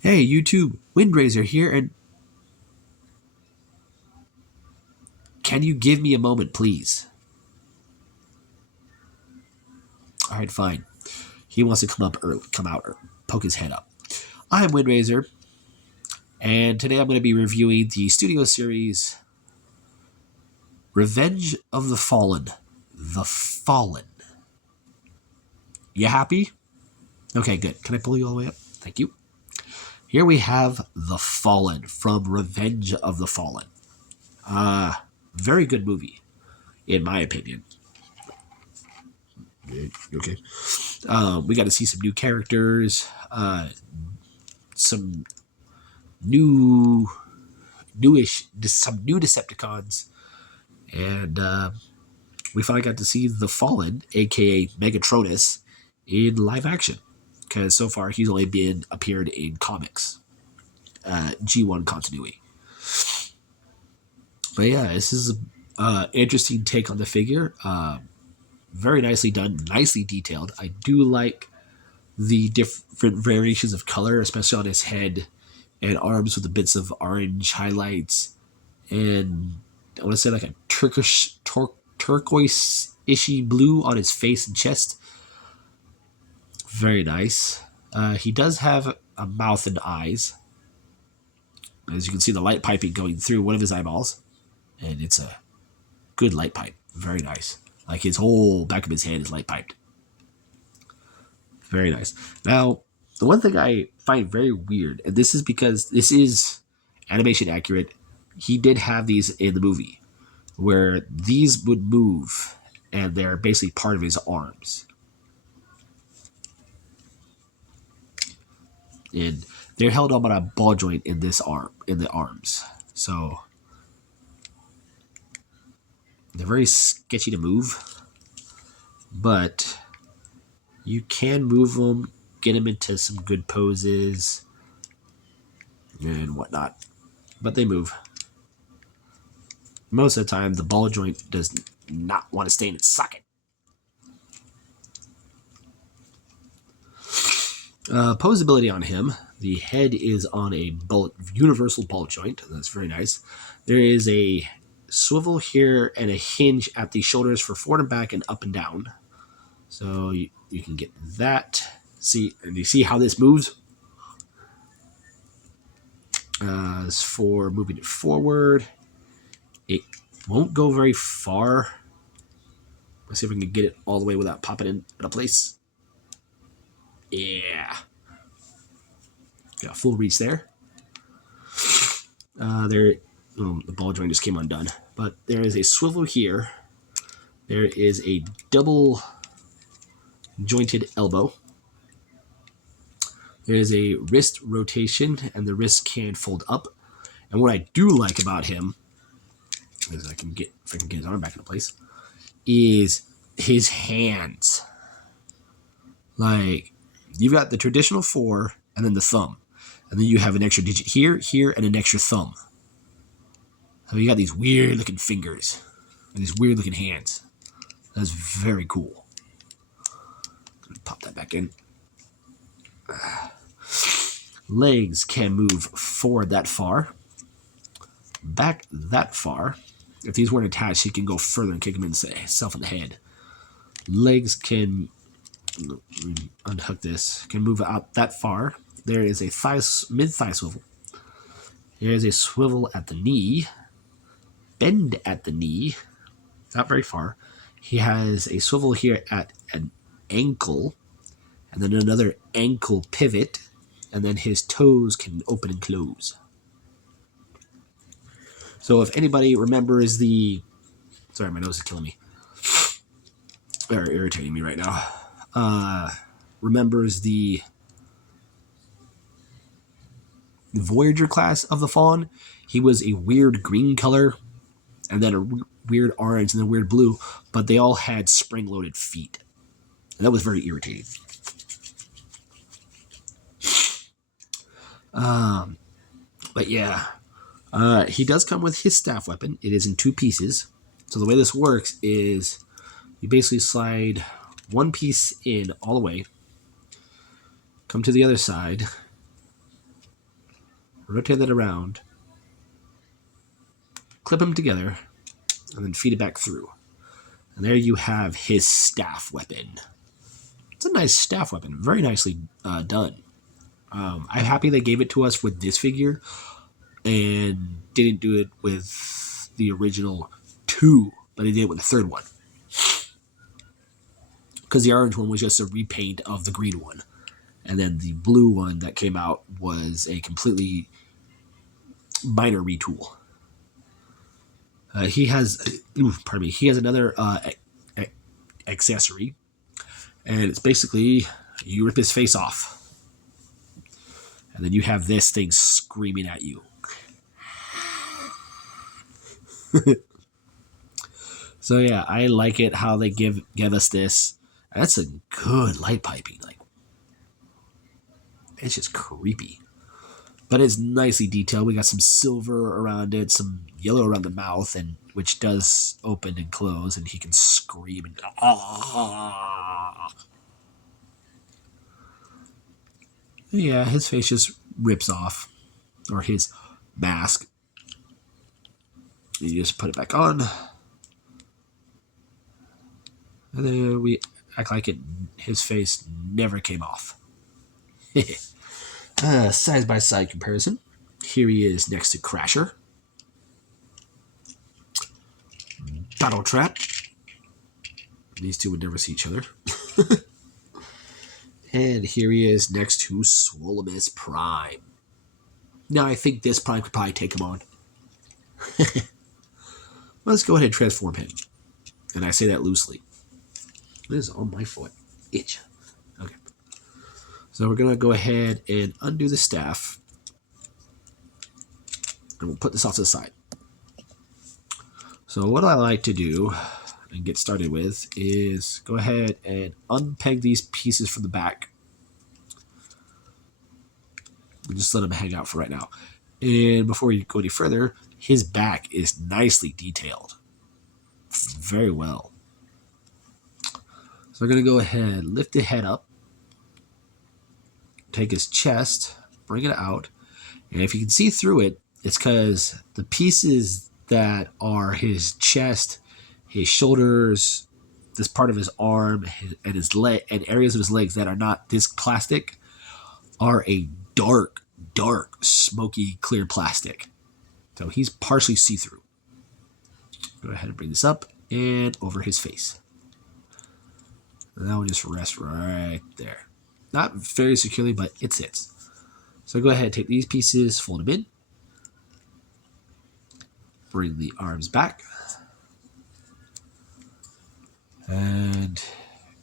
Hey, YouTube, Windraiser here, and can you give me a moment, please? All right, fine. He wants to come up early, come out, poke his head up. I'm Windraiser, and today I'm going to be reviewing the studio series Revenge of the Fallen. The Fallen. You happy? Okay, good. Can I pull you all the way up? Thank you. Here we have The Fallen from Revenge of the Fallen. Very good movie, in my opinion. Okay. We got to see some new characters, some new, some new Decepticons, and we finally got to see the Fallen, aka Megatronus, in live action. Because so far he's only been appeared in comics, G1 continuity. But yeah, this is a interesting take on the figure. Very nicely done, nicely detailed. I do like the different variations of color, especially on his head and arms with the bits of orange highlights, and I want to say like a turquoise-ishy blue on his face and chest. Very nice. He does have a mouth and eyes. As you can see, the light piping going through one of his eyeballs, and it's a good light pipe. Very nice. Like his whole back of his head is light piped. Very nice. Now, the one thing I find very weird, and this is because this is animation accurate, he did have these in the movie, where these would move, and they're basically part of his arms. And they're held up on a ball joint in this arm, in the arms. So they're very sketchy to move, but you can move them, get them into some good poses, and whatnot. But they move. Most of the time, the ball joint does not want to stay in its socket. Posability on him. The head is on a universal ball joint. That's very nice. There is a swivel here and a hinge at the shoulders for forward and back and up and down. So you can get that. See, and you see how this moves? As for moving it forward, it won't go very far. Let's see if I can get it all the way without popping in at a place. Yeah. Got full reach there. The ball joint just came undone. But there is a swivel here. There is a double jointed elbow. There is a wrist rotation, and the wrist can fold up. And what I do like about him, is if I can get his arm back into place, is his hands. Like, you've got the traditional four and then the thumb. And then you have an extra digit here, here, and an extra thumb. So you got these weird looking fingers and these weird looking hands. That's very cool. Pop that back in. Legs can move forward that far, back that far. If these weren't attached, he can go further and kick him himself in the head. Legs can unhook this, can move out that far. There is a mid-thigh swivel. There is a swivel at the knee, bend at the knee, not very far. He has a swivel here at an ankle, and then another ankle pivot, and then his toes can open and close. So if anybody remembers sorry, my nose is killing me, or irritating me right now, remembers the Voyager class of the Fallen, he was a weird green color, and then a weird orange, and then weird blue, but they all had spring-loaded feet. And that was very irritating. But yeah, he does come with his staff weapon. It is in two pieces. So the way this works is you basically slide one piece in all the way, come to the other side, rotate that around, clip them together, and then feed it back through. And there you have his staff weapon. It's a nice staff weapon. Very nicely done. I'm happy they gave it to us with this figure and didn't do it with the original 2, but they did it with the third one. Because the orange one was just a repaint of the green one. And then the blue one that came out was a completely minor retool. He has another accessory, and it's basically you rip his face off, and then you have this thing screaming at you. So yeah, I like it how they give us this. That's a good light piping. Like, it's just creepy. But it's nicely detailed. We got some silver around it, some yellow around the mouth, and which does open and close, and he can scream and Yeah, his face just rips off, or his mask. You just put it back on, and then we act like his face never came off. Side-by-side comparison. Here he is next to Crasher. Battle Trap. These two would never see each other. And here he is next to Swollemus Prime. Now I think this Prime could probably take him on. Let's go ahead and transform him. And I say that loosely. This is on my foot. Itch. Okay. So we're going to go ahead and undo the staff. And we'll put this off to the side. So what I like to do and get started with is go ahead and unpeg these pieces from the back. And just let them hang out for right now. And before you go any further, his back is nicely detailed. Very well. So we're going to go ahead, lift the head up, take his chest, bring it out, and if you can see through it, it's because the pieces that are his chest, his shoulders, this part of his arm, and his leg, and areas of his legs that are not this plastic are a dark, smoky, clear plastic. So he's partially see-through. Go ahead and bring this up and over his face. And that will just rest right there. Not very securely, but it sits. So go ahead and take these pieces, fold them in. Bring the arms back. And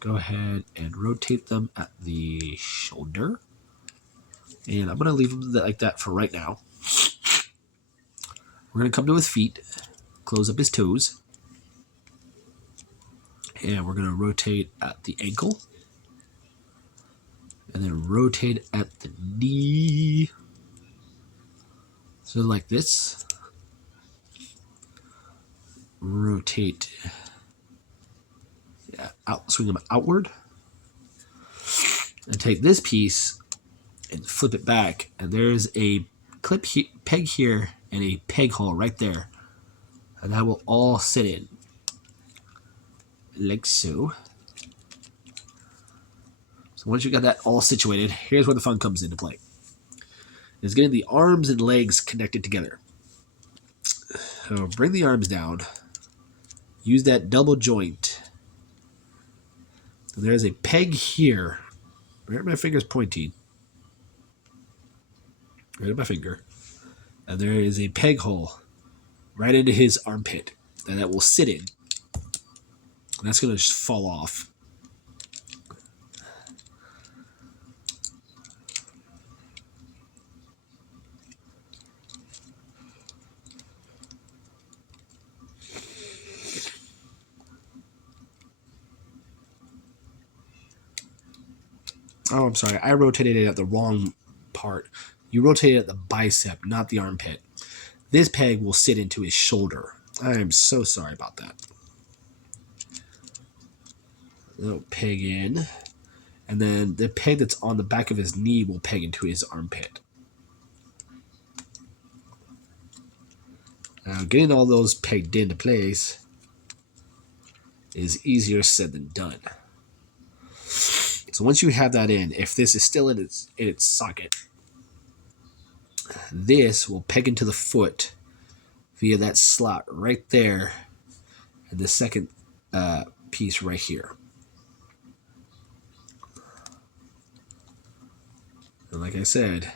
go ahead and rotate them at the shoulder. And I'm going to leave them like that for right now. We're going to come to his feet, close up his toes. And we're going to rotate at the ankle. And then rotate at the knee. So like this. Rotate. Yeah, swing them outward. And take this piece and flip it back. And there's a peg here and a peg hole right there. And that will all sit in. Like so. So once you got that all situated, here's where the fun comes into play. It's getting the arms and legs connected together. So bring the arms down. Use that double joint. And there's a peg here. Right where my finger's pointing. Right at my finger. And there is a peg hole right into his armpit. And that will sit in. And that's going to just fall off. Oh, I'm sorry. I rotated it at the wrong part. You rotated it at the bicep, not the armpit. This peg will sit into his shoulder. I am so sorry about that. Little peg in. And then the peg that's on the back of his knee will peg into his armpit. Now, getting all those pegged into place is easier said than done. So once you have that in, if this is still in its socket, this will peg into the foot via that slot right there, and the second piece right here. And like I said,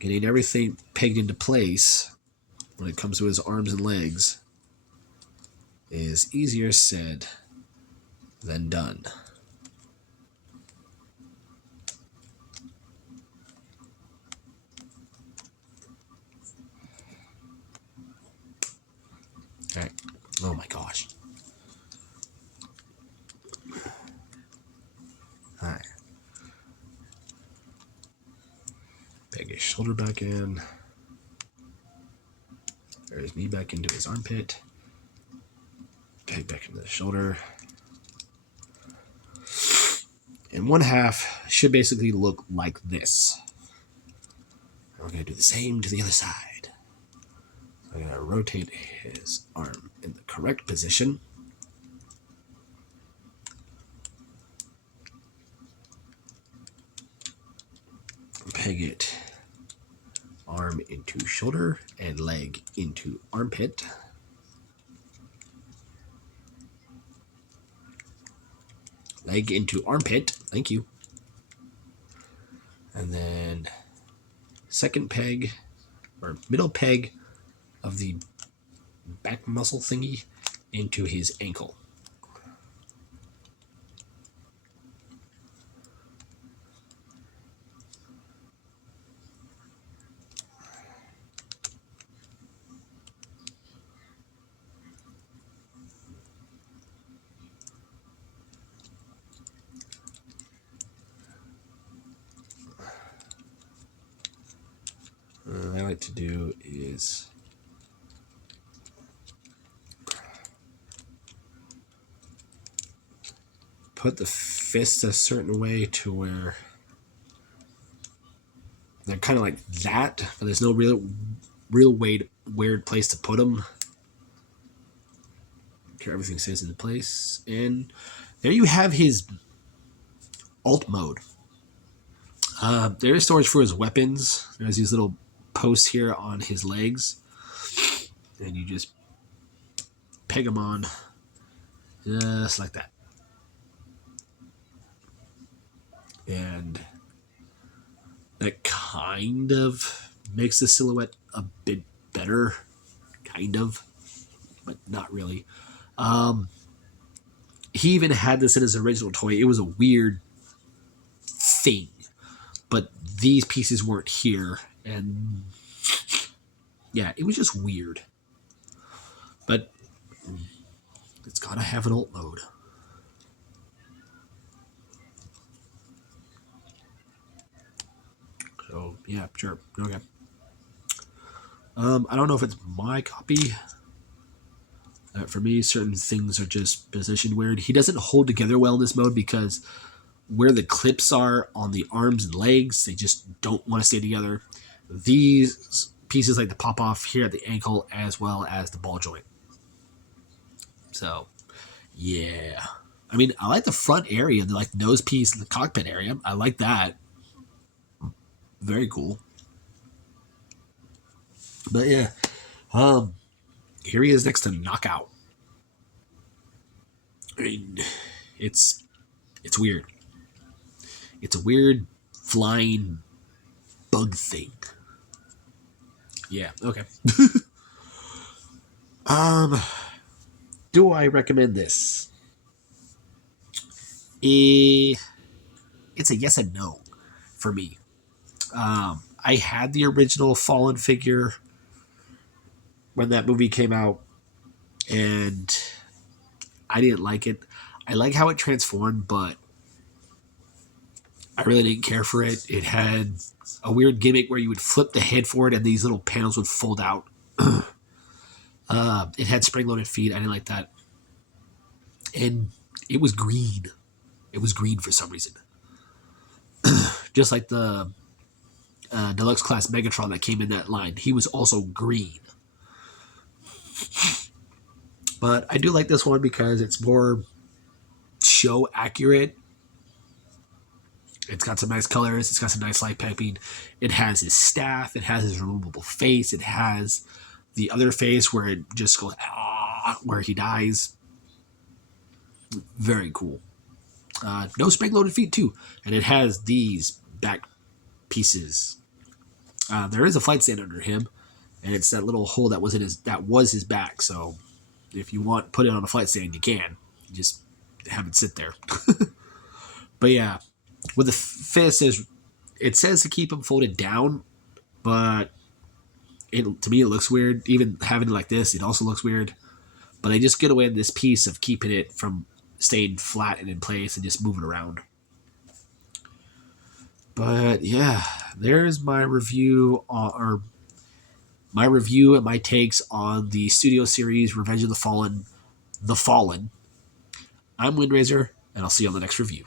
getting everything pegged into place when it comes to his arms and legs is easier said than done. All right. Oh my gosh. All right. Peg his shoulder back in. Or his knee back into his armpit. Peg back into the shoulder. And one half should basically look like this. We're going to do the same to the other side. I'm going to rotate his arm in the correct position. Peg it arm into shoulder and leg into armpit. Leg into armpit. Thank you. And then second peg or middle peg of the back muscle thingy into his ankle. What I like to do is put the fists a certain way to where they're kind of like that, but there's no real weird place to put them. Make sure everything stays in place. And there you have his alt mode. There is storage for his weapons. There's these little posts here on his legs, and you just peg them on just like that. And that kind of makes the silhouette a bit better, kind of, but not really. He even had this in his original toy. It was a weird thing, but these pieces weren't here, and yeah, it was just weird. But it's gotta have an alt mode. So yeah, sure, okay. I don't know if it's my copy. For me, certain things are just positioned weird. He doesn't hold together well in this mode because where the clips are on the arms and legs, they just don't want to stay together. These pieces like to pop off here at the ankle as well as the ball joint. So, yeah. I mean, I like the front area, the like nose piece and the cockpit area. I like that. Very cool. But yeah, here he is next to Knockout. I mean, it's weird. It's a weird flying bug thing. Yeah, okay. Do I recommend this? It's a yes and no for me. I had the original Fallen figure when that movie came out, and I didn't like it. I like how it transformed, but I really didn't care for it. It had a weird gimmick where you would flip the head forward and these little panels would fold out. It had spring-loaded feet. I didn't like that. And it was green. It was green for some reason. Just like the deluxe class Megatron that came in that line. He was also green. But I do like this one because it's more show accurate. It's got some nice colors. It's got some nice light piping. It has his staff. It has his removable face. It has the other face where it just goes, where he dies. Very cool. No spring-loaded feet, too. And it has these back pieces. There is a flight stand under him, and it's that little hole that was his back. So if you want, put it on a flight stand, you can. You just have it sit there. But yeah, with the fist, it says to keep them folded down, but to me it looks weird. Even having it like this, it also looks weird. But I just get away with this piece of keeping it from staying flat and in place and just moving around. But yeah, there's my review and my takes on the studio series Revenge of the Fallen. I'm Windraiser, and I'll see you on the next review.